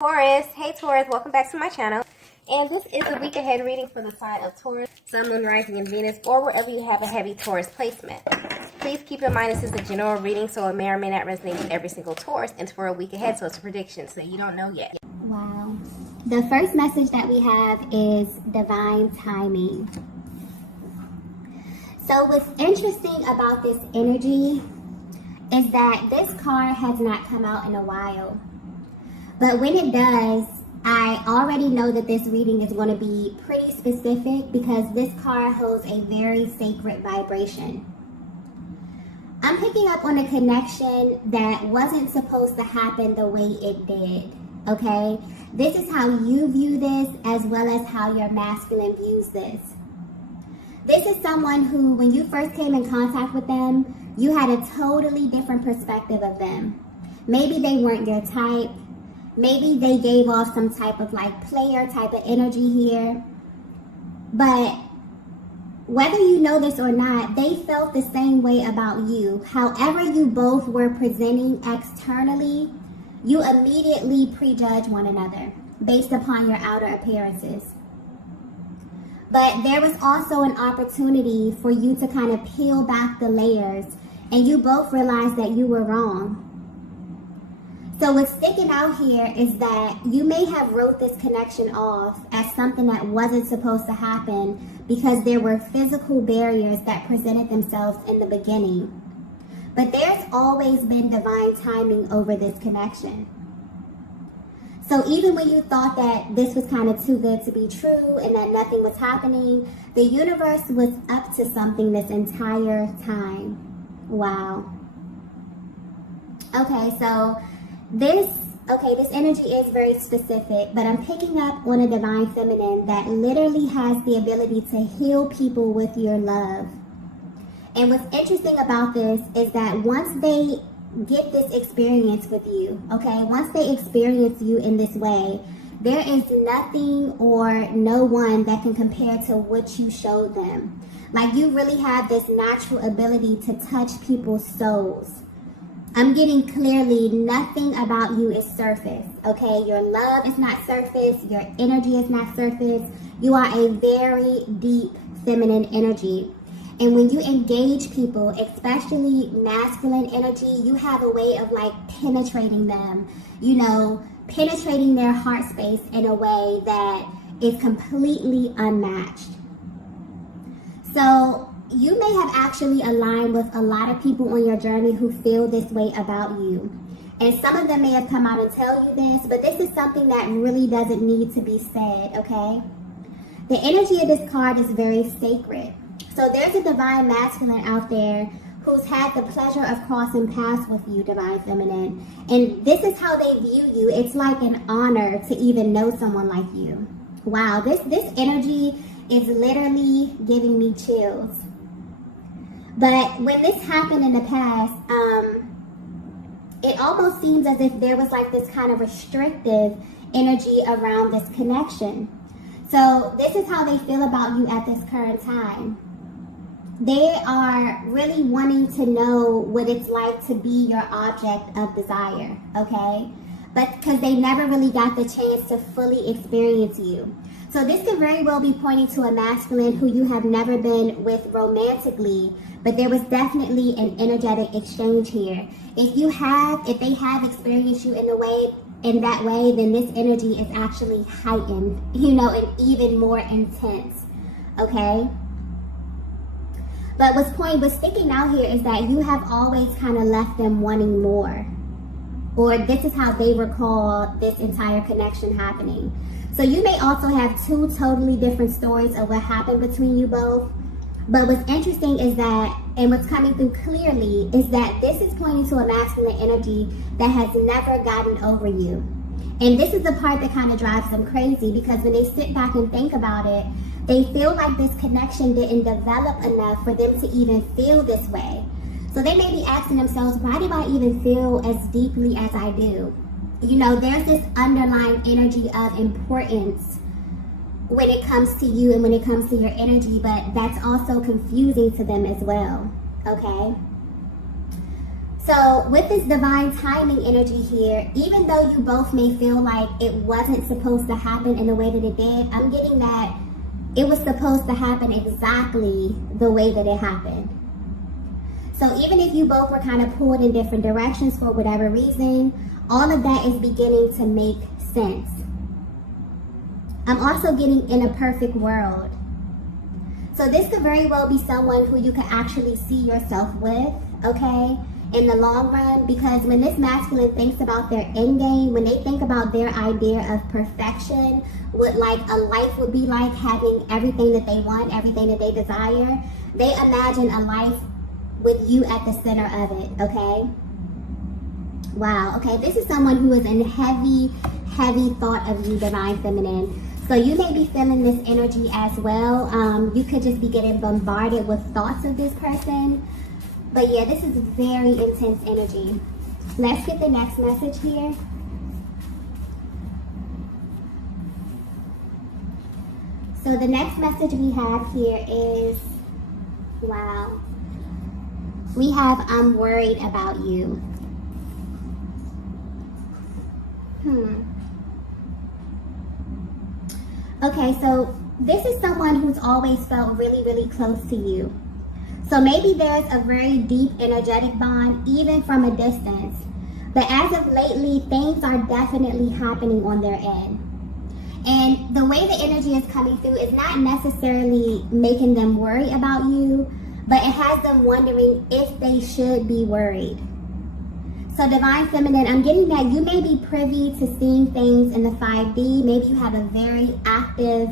Taurus, hey Taurus, welcome back to my channel. And this is a week ahead reading for the sign of Taurus, Sun, Moon, Rising, and Venus, or wherever you have a heavy Taurus placement. Please keep in mind this is a general reading, so it may or may not resonate with every single Taurus. And it's for a week ahead, so it's a prediction, so you don't know yet. Wow. The first message that we have is divine timing. So what's interesting about this energy is that this card has not come out in a while. But when it does, I already know that this reading is going to be pretty specific because this card holds a very sacred vibration. I'm picking up on a connection that wasn't supposed to happen the way it did, okay? This is how you view this as well as how your masculine views this. This is someone who, when you first came in contact with them, you had a totally different perspective of them. Maybe they weren't your type. Maybe they gave off some type of like player type of energy here. But whether you know this or not, they felt the same way about you. However you both were presenting externally, you immediately prejudge one another based upon your outer appearances. But there was also an opportunity for you to kind of peel back the layers and you both realized that you were wrong. So what's sticking out here is that you may have wrote this connection off as something that wasn't supposed to happen because there were physical barriers that presented themselves in the beginning. But there's always been divine timing over this connection. So even when you thought that this was kind of too good to be true and that nothing was happening, the universe was up to something this entire time. Wow. Okay, so this energy is very specific, but I'm picking up on a divine feminine that literally has the ability to heal people with your love. And what's interesting about this is that once they get this experience with you, okay, once they experience you in this way, there is nothing or no one that can compare to what you showed them. Like, you really have this natural ability to touch people's souls. I'm getting clearly nothing about you is surface, okay? Your love is not surface. Your energy is not surface. You are a very deep feminine energy. And when you engage people, especially masculine energy, you have a way of like penetrating them, you know, penetrating their heart space in a way that is completely unmatched. So you may have actually aligned with a lot of people on your journey who feel this way about you. And some of them may have come out and tell you this, but this is something that really doesn't need to be said, okay? The energy of this card is very sacred. So there's a divine masculine out there who's had the pleasure of crossing paths with you, divine feminine. And this is how they view you. It's like an honor to even know someone like you. Wow, this energy is literally giving me chills. But when this happened in the past, it almost seems as if there was like this kind of restrictive energy around this connection. So this is how they feel about you at this current time. They are really wanting to know what it's like to be your object of desire, okay? But because they never really got the chance to fully experience you. So this could very well be pointing to a masculine who you have never been with romantically, but there was definitely an energetic exchange here. If they have experienced you in that way, then this energy is actually heightened, you know, and even more intense, okay? But what's sticking out here is that you have always kind of left them wanting more. Or this is how they recall this entire connection happening. So you may also have two totally different stories of what happened between you both. But what's interesting is that, and what's coming through clearly, is that this is pointing to a masculine energy that has never gotten over you. And this is the part that kind of drives them crazy, because when they sit back and think about it, they feel like this connection didn't develop enough for them to even feel this way. So they may be asking themselves, why do I even feel as deeply as I do? You know, there's this underlying energy of importance when it comes to you and when it comes to your energy, but that's also confusing to them as well, okay? So with this divine timing energy here, even though you both may feel like it wasn't supposed to happen in the way that it did, I'm getting that it was supposed to happen exactly the way that it happened. So even if you both were kind of pulled in different directions for whatever reason, all of that is beginning to make sense. I'm also getting in a perfect world. So this could very well be someone who you could actually see yourself with, okay, in the long run, because when this masculine thinks about their end game, when they think about their idea of perfection, what like a life would be like, having everything that they want, everything that they desire, they imagine a life with you at the center of it, okay? Wow, okay, this is someone who is in heavy thought of you, divine feminine. So you may be feeling this energy as well. You could just be getting bombarded with thoughts of this person. But yeah, this is very intense energy. Let's get the next message here. So the next message we have here is, wow. We have, I'm worried about you. Okay, so this is someone who's always felt really close to you. So maybe there's a very deep energetic bond, even from a distance. But as of lately, things are definitely happening on their end. And the way the energy is coming through is not necessarily making them worry about you, but it has them wondering if they should be worried. So divine feminine, I'm getting that you may be privy to seeing things in the 5D. Maybe you have a very active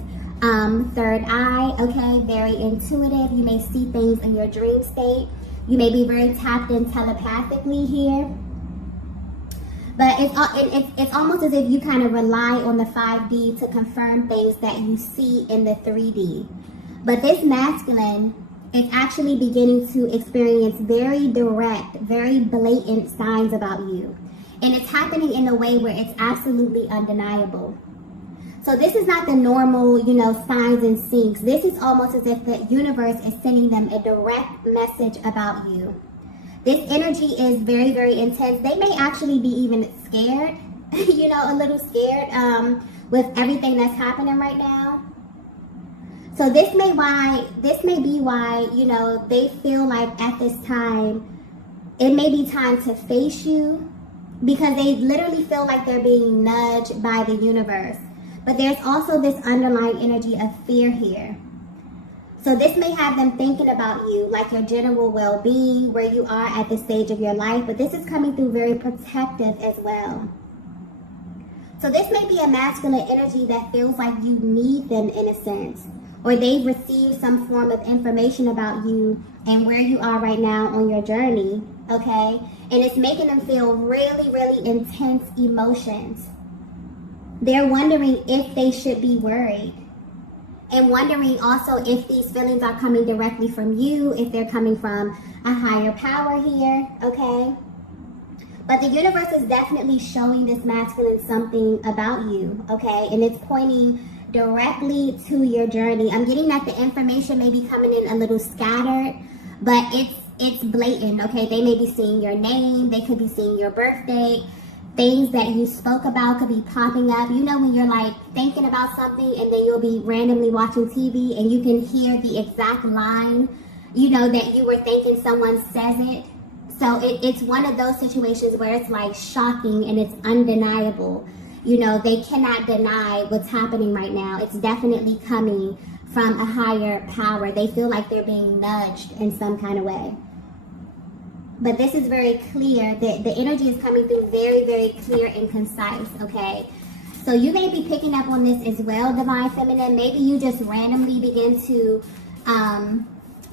third eye, okay, very intuitive. You may see things in your dream state. You may be very tapped in telepathically here. But it's almost as if you kind of rely on the 5D to confirm things that you see in the 3D. But this masculine is actually beginning to experience very direct, very blatant signs about you. And it's happening in a way where it's absolutely undeniable. So this is not the normal, signs and syncs. This is almost as if the universe is sending them a direct message about you. This energy is very intense. They may actually be even scared, a little scared with everything that's happening right now. So this may be why, they feel like at this time, it may be time to face you, because they literally feel like they're being nudged by the universe. But there's also this underlying energy of fear here. So this may have them thinking about you, like your general well-being, where you are at this stage of your life, but this is coming through very protective as well. So this may be a masculine energy that feels like you need them in a sense, or they've received some form of information about you and where you are right now on your journey, okay? And it's making them feel really intense emotions. They're wondering if they should be worried. And wondering also if these feelings are coming directly from you, if they're coming from a higher power here, okay? But the universe is definitely showing this masculine something about you, okay? And it's pointing directly to your journey. I'm getting that the information may be coming in a little scattered, but it's blatant, okay? They may be seeing your name, they could be seeing your birthday, things that you spoke about could be popping up. When you're like thinking about something and then you'll be randomly watching TV and you can hear the exact line, that you were thinking someone says it. So it's one of those situations where it's like shocking and it's undeniable. They cannot deny what's happening right now. It's definitely coming from a higher power. They feel like they're being nudged in some kind of way. But this is very clear. The energy is coming through very clear and concise, okay? So you may be picking up on this as well, divine feminine. Maybe you just randomly begin to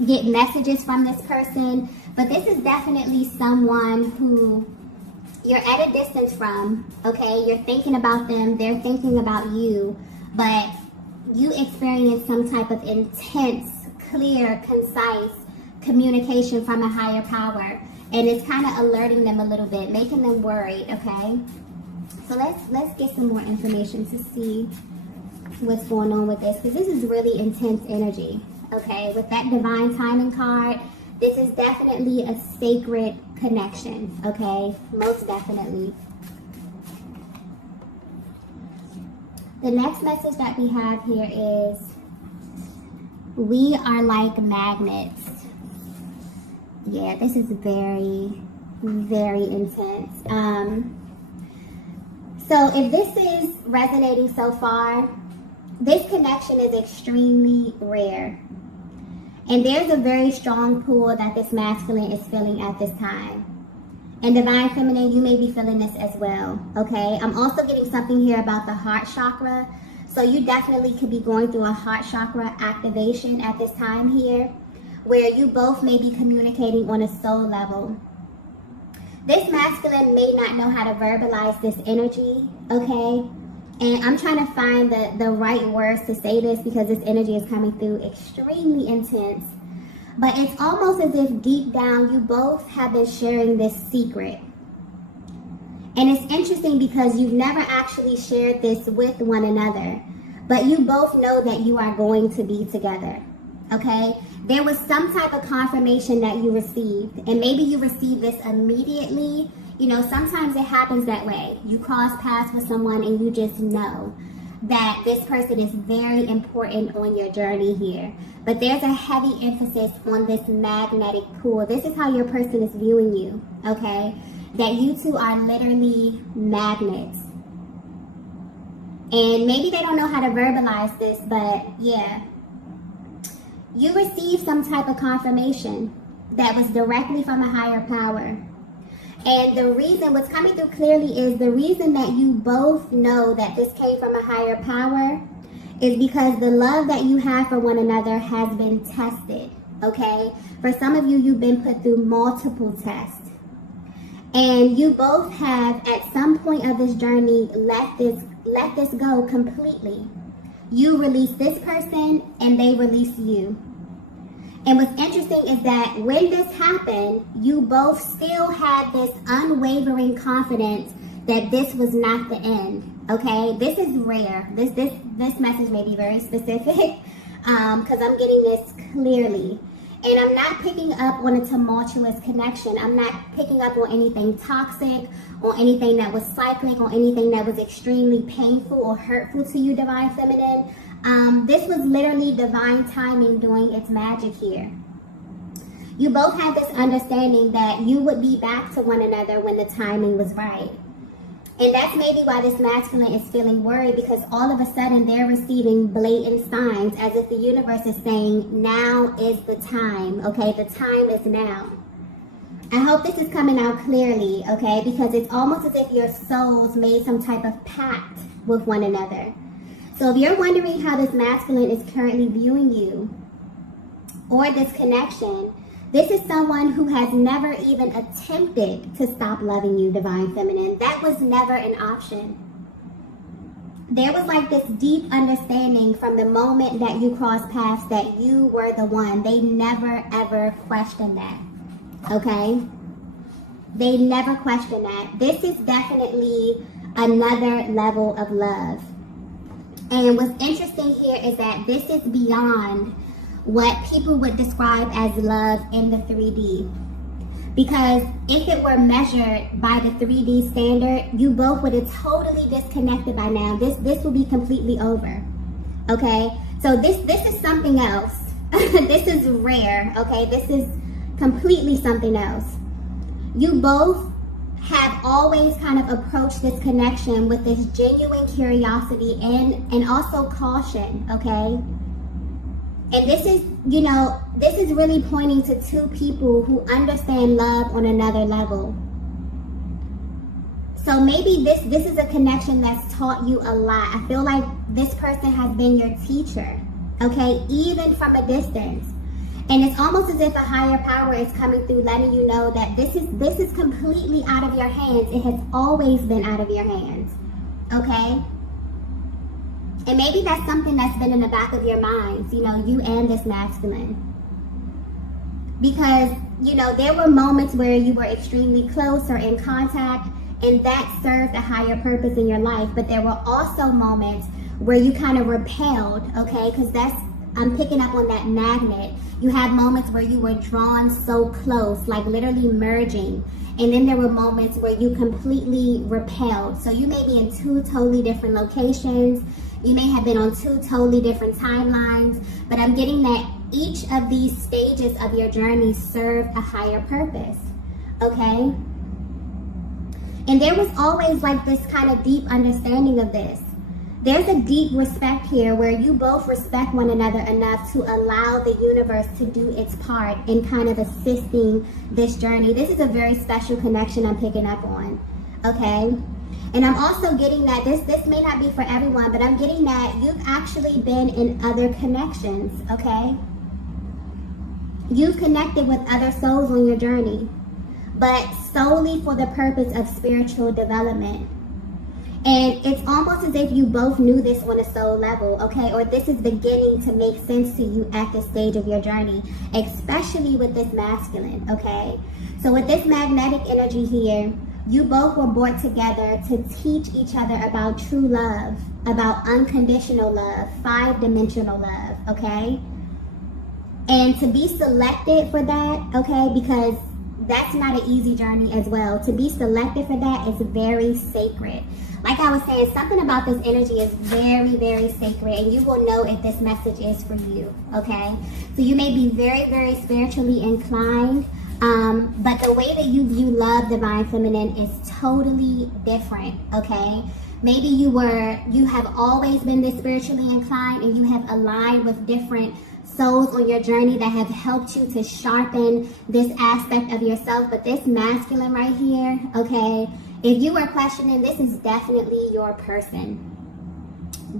get messages from this person. But this is definitely someone who you're at a distance from, okay? You're thinking about them. They're thinking about you. But you experience some type of intense, clear, concise communication from a higher power. And it's kind of alerting them a little bit, making them worried, okay? So let's get some more information to see what's going on with this, because this is really intense energy, okay? With that divine timing card, this is definitely a sacred connection, okay? Most definitely. The next message that we have here is, we are like magnets. Yeah, this is very, very intense. So if this is resonating so far, this connection is extremely rare. And there's a very strong pull that this masculine is feeling at this time. And Divine Feminine, you may be feeling this as well, okay? I'm also getting something here about the heart chakra. So you definitely could be going through a heart chakra activation at this time here, where you both may be communicating on a soul level. This masculine may not know how to verbalize this energy, okay? And I'm trying to find the right words to say this because this energy is coming through extremely intense. But it's almost as if deep down you both have been sharing this secret. And it's interesting because you've never actually shared this with one another. But you both know that you are going to be together, okay? There was some type of confirmation that you received. And maybe you received this immediately. You know, sometimes it happens that way. You cross paths with someone and you just know that this person is very important on your journey here. But there's a heavy emphasis on this magnetic pull. This is how your person is viewing you, okay? That you two are literally magnets. And maybe they don't know how to verbalize this, but yeah. You received some type of confirmation that was directly from a higher power. And the reason, what's coming through clearly is the reason that you both know that this came from a higher power is because the love that you have for one another has been tested, okay? For some of you, you've been put through multiple tests. And you both have, at some point of this journey, let this go completely. You release this person and they release you. And what's interesting is that when this happened, you both still had this unwavering confidence that this was not the end, okay? This is rare. This message may be very specific because I'm getting this clearly. And I'm not picking up on a tumultuous connection. I'm not picking up on anything toxic, or anything that was cyclic, or anything that was extremely painful or hurtful to you, Divine Feminine. This was literally divine timing doing its magic here. You both had this understanding that you would be back to one another when the timing was right. And that's maybe why this masculine is feeling worried, because all of a sudden they're receiving blatant signs as if the universe is saying, now is the time, okay? The time is now. I hope this is coming out clearly, okay? Because it's almost as if your souls made some type of pact with one another. So if you're wondering how this masculine is currently viewing you or this connection, this is someone who has never even attempted to stop loving you, Divine Feminine. That was never an option. There was like this deep understanding from the moment that you crossed paths that you were the one. They never ever questioned that, okay? They never questioned that. This is definitely another level of love. And what's interesting here is that this is beyond what people would describe as love in the 3D. Because if it were measured by the 3D standard, you both would have totally disconnected by now. This will be completely over, okay? So this is something else. This is rare, okay? This is completely something else. You both have always kind of approached this connection with this genuine curiosity and also caution, okay? And this is, you know, this is really pointing to two people who understand love on another level. So maybe this is a connection that's taught you a lot. I feel like this person has been your teacher, okay, even from a distance. And it's almost as if a higher power is coming through, letting you know that this is completely out of your hands. It has always been out of your hands, okay? And maybe that's something that's been in the back of your minds, you know, you and this masculine. Because, you know, there were moments where you were extremely close or in contact, and that served a higher purpose in your life. But there were also moments where you kind of repelled, okay? Because that's I'm picking up on that magnet. You had moments where you were drawn so close, like literally merging. And then there were moments where you completely repelled. So you may be in two totally different locations. You may have been on two totally different timelines. But I'm getting that each of these stages of your journey serve a higher purpose. Okay? And there was always like this kind of deep understanding of this. There's a deep respect here where you both respect one another enough to allow the universe to do its part in kind of assisting this journey. This is a very special connection I'm picking up on, okay? And I'm also getting that this may not be for everyone, but I'm getting that you've actually been in other connections, okay? You've connected with other souls on your journey, but solely for the purpose of spiritual development. And it's almost as if you both knew this on a soul level, okay? Or this is beginning to make sense to you at this stage of your journey, especially with this masculine, okay? So with this magnetic energy here, you both were brought together to teach each other about true love, about unconditional love, 5-dimensional love, okay? And to be selected for that, okay, because that's not an easy journey as well. To be selected for that is very sacred. Like I was saying, something about this energy is very, very sacred, and you will know if this message is for you, okay? So you may be very, very spiritually inclined, but the way that you view love, divine feminine, is totally different, okay? Maybe you have always been this spiritually inclined, and you have aligned with different souls on your journey that have helped you to sharpen this aspect of yourself. But this masculine right here, okay, if you are questioning, this is definitely your person.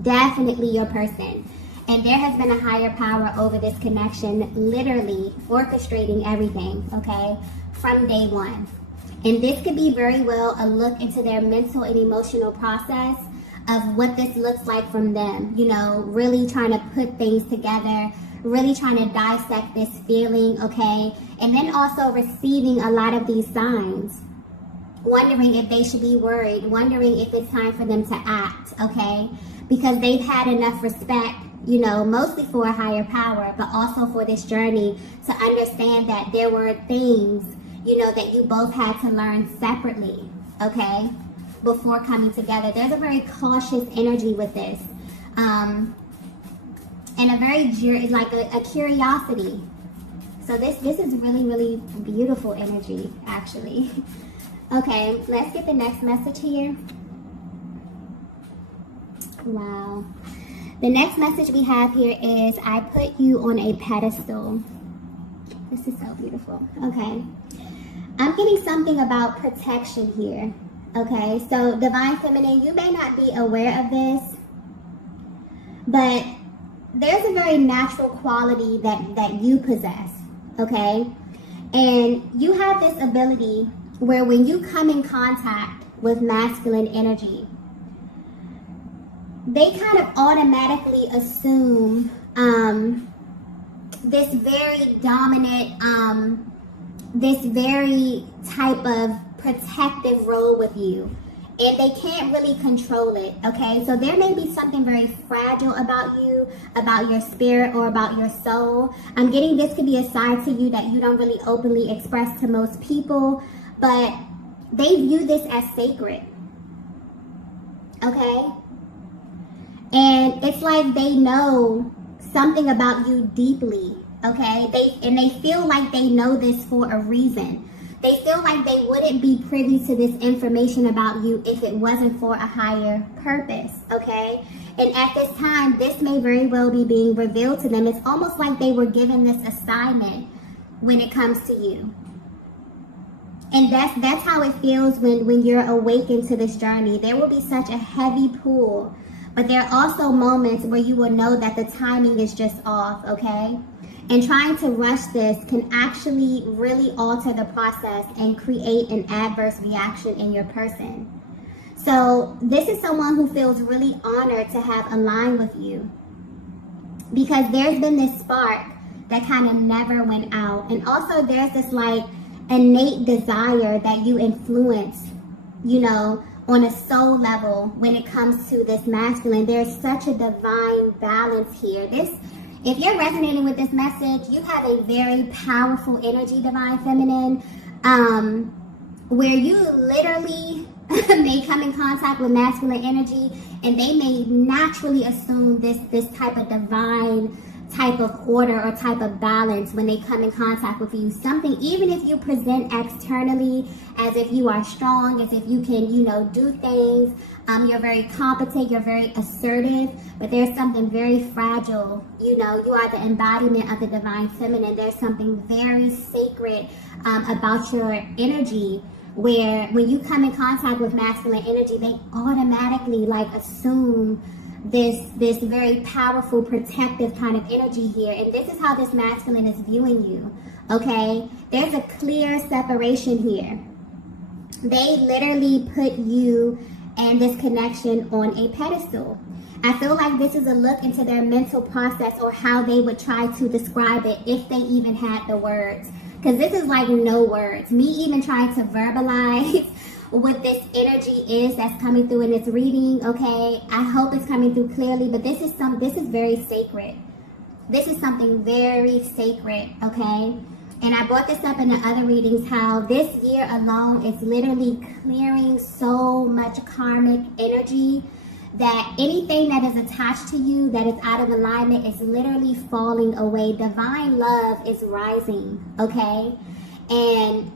Definitely your person. And there has been a higher power over this connection, literally orchestrating everything, okay, from day one. And this could be very well a look into their mental and emotional process of what this looks like from them. You know, really trying to put things together, really trying to dissect this feeling, okay? And then also receiving a lot of these signs. Wondering if they should be worried, wondering if it's time for them to act, okay? Because they've had enough respect, you know, mostly for a higher power, but also for this journey to understand that there were things, you know, that you both had to learn separately, okay? Before coming together. There's a very cautious energy with this. And a very, like a curiosity. So this is really, really beautiful energy, actually. Okay, let's get the next message here. Wow. The next message we have here is, I put you on a pedestal. This is so beautiful. Okay. I'm getting something about protection here. Okay, so divine feminine, you may not be aware of this, but there's a very natural quality that you possess. Okay, and you have this ability where when you come in contact with masculine energy, they kind of automatically assume this very dominant, this very type of protective role with you. And they can't really control it, okay? So there may be something very fragile about you, about your spirit, or about your soul. I'm getting this could be a side to you that you don't really openly express to most people, but they view this as sacred, okay? And it's like they know something about you deeply, okay? They feel like they know this for a reason. They feel like they wouldn't be privy to this information about you if it wasn't for a higher purpose, okay? And at this time, this may very well be being revealed to them. It's almost like they were given this assignment when it comes to you. And that's how it feels when you're awakened to this journey. There will be such a heavy pull, but there are also moments where you will know that the timing is just off, okay? And trying to rush this can actually really alter the process and create an adverse reaction in your person. So this is someone who feels really honored to have aligned with you, because there's been this spark that kind of never went out. And also there's this like innate desire that you influence, you know, on a soul level when it comes to this masculine. There's such a divine balance here. This If you're resonating with this message, you have a very powerful energy, Divine Feminine, where you literally may come in contact with masculine energy, and they may naturally assume this type of divine type of order or type of balance when they come in contact with you. Something, even if you present externally as if you are strong, as if you can, do things, you're very competent, you're very assertive, but there's something very fragile. You are the embodiment of the Divine Feminine. There's something very sacred about your energy, where when you come in contact with masculine energy, they automatically assume this very powerful protective kind of energy here. And this is how this masculine is viewing you. Okay, there's a clear separation here. They literally put you and this connection on a pedestal. I feel like this is a look into their mental process, or how they would try to describe it if they even had the words. Because this is no words. Me even trying to verbalize what this energy is that's coming through in this reading, okay? I hope it's coming through clearly, but this is very sacred. This is something very sacred, okay? And I brought this up in the other readings, how this year alone is literally clearing so much karmic energy, that anything that is attached to you that is out of alignment is literally falling away. Divine love is rising, okay? And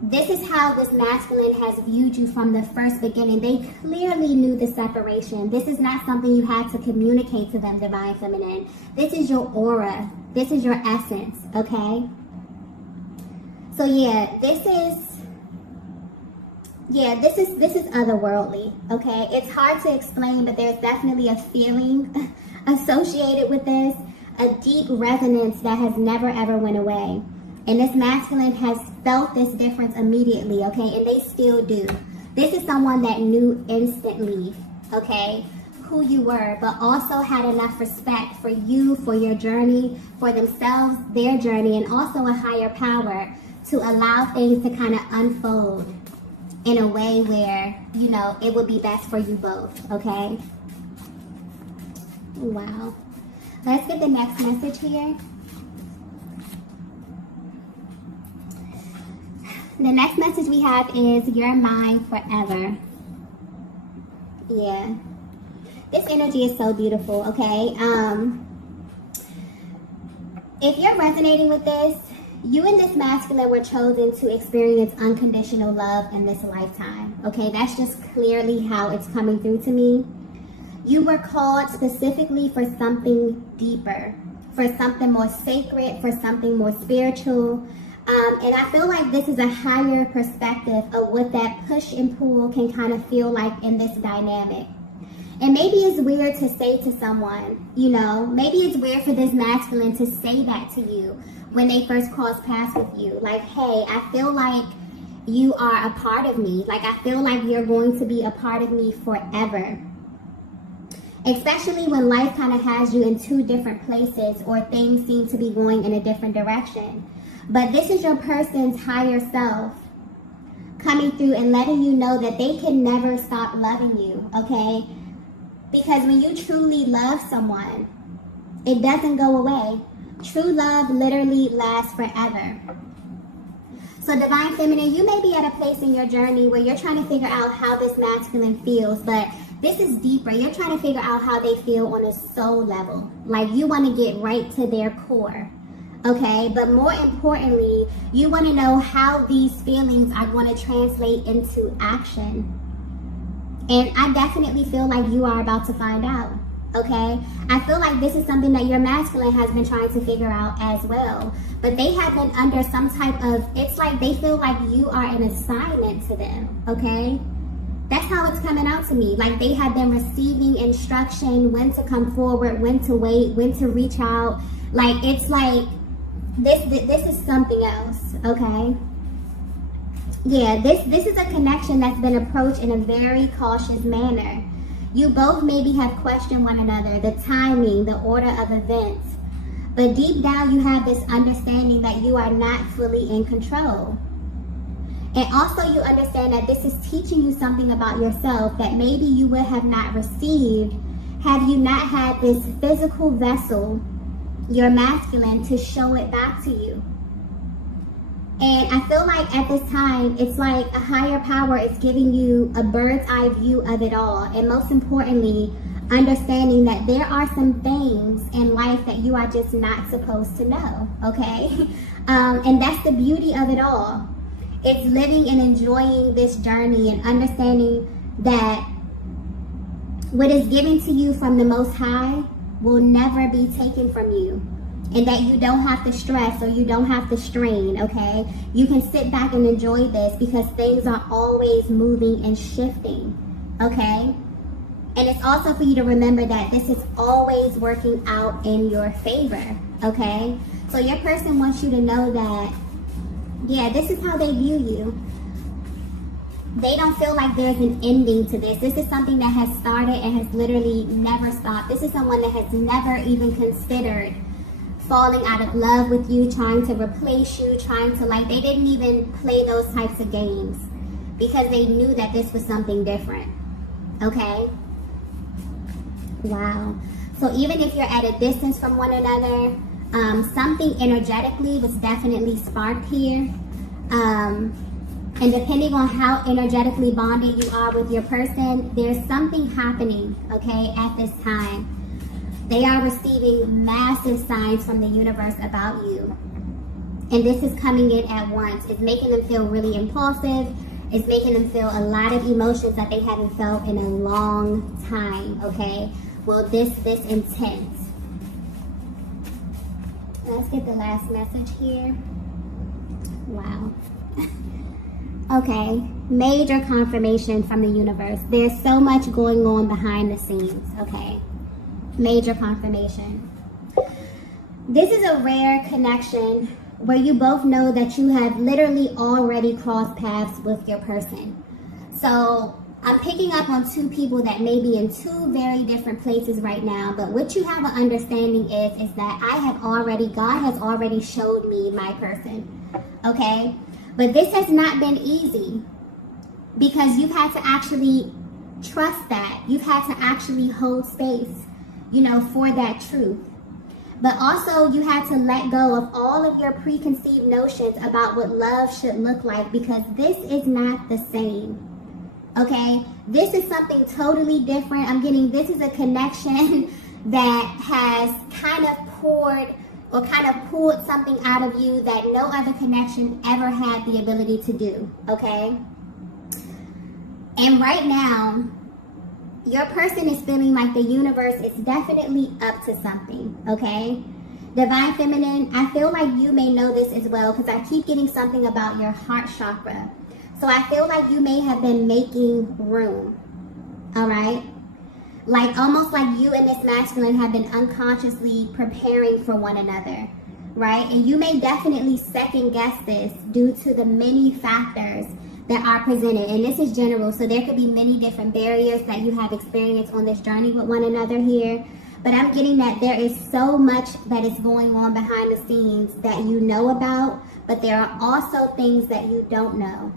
this is how this masculine has viewed you from the first beginning. They clearly knew the separation. This is not something you had to communicate to them, Divine Feminine. This is your aura. This is your essence, okay? So yeah, this is otherworldly, okay? It's hard to explain, but there's definitely a feeling associated with this, a deep resonance that has never ever went away. And this masculine has felt this difference immediately, okay? And they still do. This is someone that knew instantly, okay, who you were, but also had enough respect for you, for your journey, for themselves, their journey, and also a higher power to allow things to kind of unfold in a way where, it would be best for you both, okay? Wow. Let's get the next message here. The next message we have is, you're mine forever. Yeah. This energy is so beautiful, okay? If you're resonating with this, you and this masculine were chosen to experience unconditional love in this lifetime, okay? That's just clearly how it's coming through to me. You were called specifically for something deeper, for something more sacred, for something more spiritual. And I feel like this is a higher perspective of what that push and pull can kind of feel like in this dynamic. And maybe it's weird to say to someone, maybe it's weird for this masculine to say that to you when they first cross paths with you. Like, hey, I feel like you are a part of me. Like, I feel like you're going to be a part of me forever. Especially when life kind of has you in two different places, or things seem to be going in a different direction. But this is your person's higher self coming through and letting you know that they can never stop loving you, okay? Because when you truly love someone, it doesn't go away. True love literally lasts forever. So Divine Feminine, you may be at a place in your journey where you're trying to figure out how this masculine feels, but this is deeper. You're trying to figure out how they feel on a soul level. Like, you want to get right to their core. Okay, but more importantly, you want to know how these feelings are going to translate into action. And I definitely feel like you are about to find out. Okay, I feel like this is something that your masculine has been trying to figure out as well. But they have been under some type of, it's like they feel like you are an assignment to them. Okay, that's how it's coming out to me. Like, they have been receiving instruction, when to come forward, when to wait, when to reach out. Like, it's like, this is something else, okay? Yeah, this is a connection that's been approached in a very cautious manner. You both maybe have questioned one another, the timing, the order of events. But deep down, you have this understanding that you are not fully in control. And also you understand that this is teaching you something about yourself that maybe you would have not received had you not had this physical vessel your masculine to show it back to you. And I feel like at this time, it's like a higher power is giving you a bird's eye view of it all. And most importantly, understanding that there are some things in life that you are just not supposed to know, okay? And that's the beauty of it all. It's living and enjoying this journey and understanding that what is given to you from the Most High will never be taken from you. And that you don't have to stress or you don't have to strain, okay? You can sit back and enjoy this because things are always moving and shifting, okay? And it's also for you to remember that this is always working out in your favor, okay? So your person wants you to know that, yeah, this is how they view you. They don't feel like there's an ending to this. This is something that has started and has literally never stopped. This is someone that has never even considered falling out of love with you, trying to replace you, they didn't even play those types of games because they knew that this was something different, okay? Wow. So even if you're at a distance from one another, something energetically was definitely sparked here. And depending on how energetically bonded you are with your person, there's something happening, okay, at this time. They are receiving massive signs from the universe about you. And this is coming in at once. It's making them feel really impulsive. It's making them feel a lot of emotions that they haven't felt in a long time, okay? Well, this intense. Let's get the last message here. Wow. Okay, major confirmation from the universe. There's so much going on behind the scenes, okay? Major confirmation. This is a rare connection where you both know that you have literally already crossed paths with your person. So I'm picking up on two people that may be in two very different places right now, but what you have an understanding is that God has already showed me my person, okay? But this has not been easy because you've had to actually trust that. You've had to actually hold space, for that truth. But also you had to let go of all of your preconceived notions about what love should look like because this is not the same. Okay? This is something totally different. This is a connection that has kind of pulled something out of you that no other connection ever had the ability to do. Okay? And right now, your person is feeling like the universe is definitely up to something, okay? Divine Feminine, I feel like you may know this as well because I keep getting something about your heart chakra. So I feel like you may have been making room, all right? Like almost like you and this masculine have been unconsciously preparing for one another, right? And you may definitely second guess this due to the many factors that are presented. And this is general, so there could be many different barriers that you have experienced on this journey with one another here. But I'm getting that there is so much that is going on behind the scenes that you know about, but there are also things that you don't know.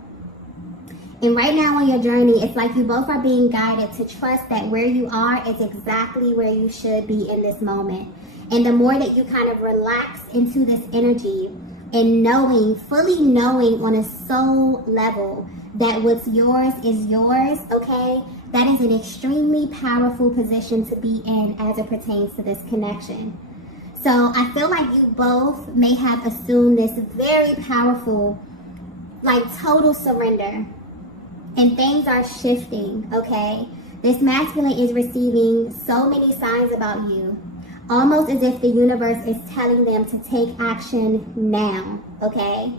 And right now on your journey, it's like you both are being guided to trust that where you are is exactly where you should be in this moment. And the more that you kind of relax into this energy and fully knowing on a soul level that what's yours is yours, okay, that is an extremely powerful position to be in as it pertains to this connection. So I feel like you both may have assumed this very powerful, like total surrender. And things are shifting, okay? This masculine is receiving so many signs about you, almost as if the universe is telling them to take action now, okay?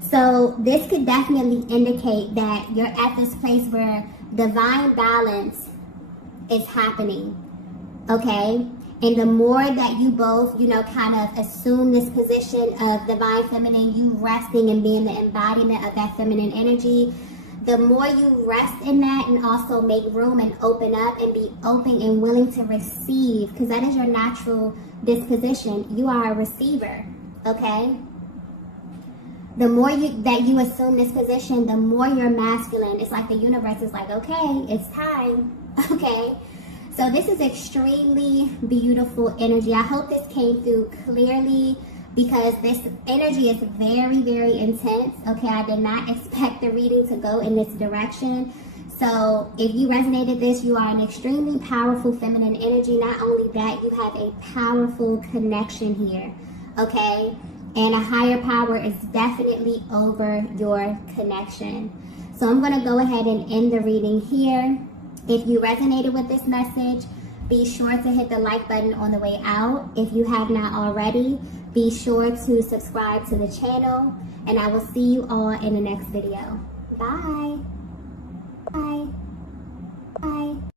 So this could definitely indicate that you're at this place where divine balance is happening, okay? And the more that you both, kind of assume this position of divine feminine, you resting and being the embodiment of that feminine energy, the more you rest in that and also make room and open up and be open and willing to receive, because that is your natural disposition. You are a receiver, okay? The more that you assume this position, the more you're masculine. It's like the universe is like, okay, it's time, okay? So this is extremely beautiful energy. I hope this came through clearly because this energy is very, very intense. Okay, I did not expect the reading to go in this direction. So if you resonated this, you are an extremely powerful feminine energy. Not only that, you have a powerful connection here. Okay, and a higher power is definitely over your connection. So I'm going to go ahead and end the reading here. If you resonated with this message, be sure to hit the like button on the way out. If you have not already, be sure to subscribe to the channel, and I will see you all in the next video. Bye. Bye.